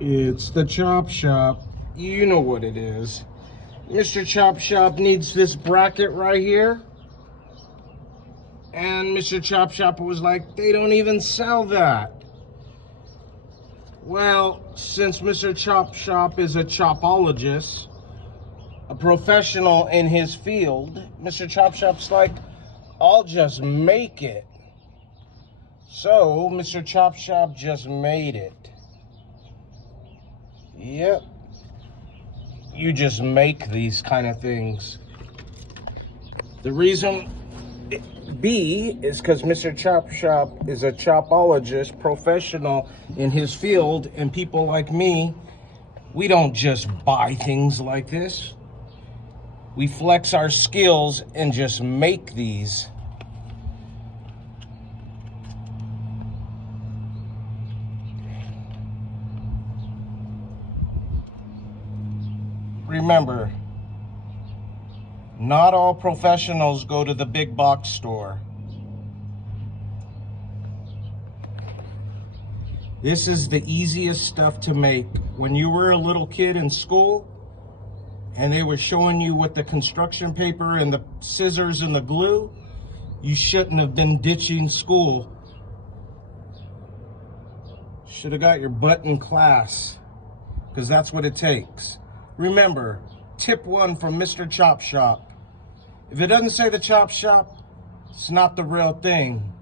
It's the chop shop. You know what it is. Mr. Chop Shop needs this bracket right here. And Mr. Chop Shop was like, they don't even sell that. Well, since Mr. Chop Shop is a chopologist, a professional in his field, Mr. Chop Shop's like, I'll just make it. So, Mr. Chop Shop just made it. Yep. You just make these kind of things. The reason B is because Mr. Chop Shop is a chopologist, professional in his field, and people like me, we don't just buy things like this. We flex our skills and just make these. Remember, not all professionals go to the big box store. This is the easiest stuff to make. When you were a little kid in school and they were showing you with the construction paper and the scissors and the glue, you shouldn't have been ditching school. Should have got your butt in class, because that's what it takes. Remember, tip 1 from Mr. Chop Shop. If it doesn't say the Chop Shop, it's not the real thing.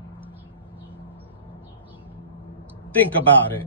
Think about it.